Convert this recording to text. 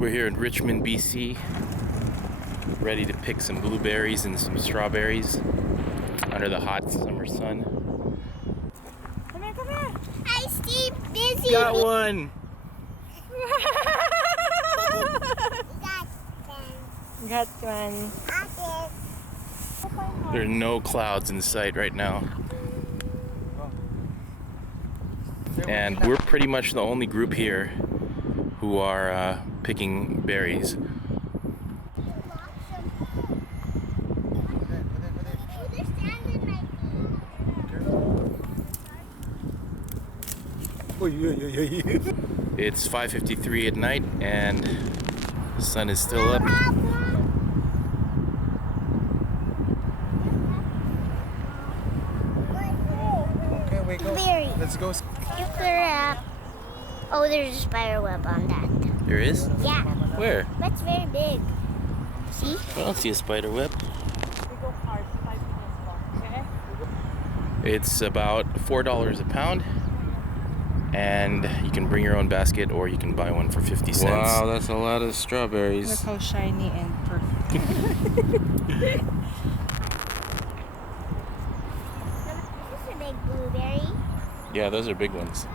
We're here in Richmond, BC, ready to pick some blueberries and some strawberries under the hot summer sun. Come here, come here. Hi, Steve. Busy. Got one! Got one. There are no clouds in sight right now. And we're pretty much the only group here who are picking berries. It's 5:53 at night and the sun is still up. Okay, we go. Let's go. You clear up. Oh, there's a spider web on that. There is? Yeah. Where? That's very big. See? I don't see a spider web. We go hard, 5 minutes more, okay? It's about $4 a pound, and you can bring your own basket or you can buy one for 50 cents. Wow, that's a lot of strawberries. Look how shiny and perfect. Is this a big blueberry? Yeah, those are big ones.